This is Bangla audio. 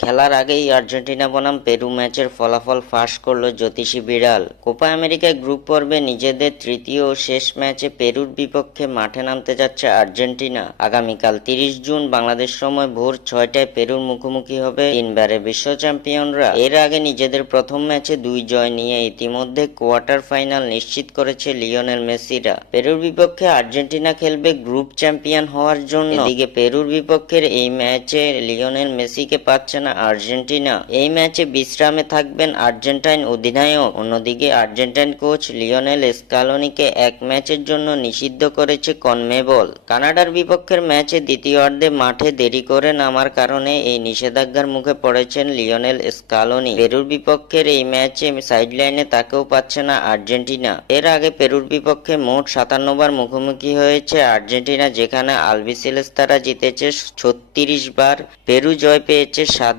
খেলার আগেই আর্জেন্টিনা বনাম পেরু ম্যাচের ফলাফল ফাঁস করল জ্যোতিষী বিড়াল। কোপা আমেরিকায় গ্রুপ পর্বে নিজেদের তৃতীয় ও শেষ ম্যাচে পেরুর বিপক্ষে মাঠে নামতে যাচ্ছে আর্জেন্টিনা। আগামীকাল 30 জুন বাংলাদেশ সময় ভোর 6টায় পেরুর মুখোমুখি হবে তিনবারের বিশ্ব চ্যাম্পিয়নরা। এর আগে নিজেদের প্রথম ম্যাচে 2 জয় নিয়ে ইতিমধ্যে কোয়ার্টার ফাইনাল নিশ্চিত করেছে লিওনেল মেসিরা। পেরুর বিপক্ষে আর্জেন্টিনা খেলবে গ্রুপ চ্যাম্পিয়ন হওয়ার জন্য। এদিকে পেরুর বিপক্ষের এই ম্যাচে লিওনেল মেসিকে পাচ্ছে না আর্জেন্টিনা। এই ম্যাচে বিশ্রামে থাকবেন আর্জেন্টাইন অধিনায়ক। অন্যদিকে আর্জেন্টাইন কোচ লিওনেল স্কালোনিকে এক ম্যাচের জন্য নিষিদ্ধ করেছে কনমেবল। কানাডার বিপক্ষের ম্যাচে দ্বিতীয়ার্ধে মাঠে দেরি করে নামার কারণে এই নিষেধাজ্ঞার মুখে পড়েছেন লিওনেল স্কালোনি। পেরুর বিপক্ষের এই ম্যাচে সাইডলাইনে তাকেও পাচ্ছে না আর্জেন্টিনা। এর আগে পেরুর বিপক্ষে মোট 57 বার মুখোমুখি হয়েছে আর্জেন্টিনা, যেখানে আলবিসেলেস্তারা জিতেছে 36 বার, পেরু জয় পেয়েছে 7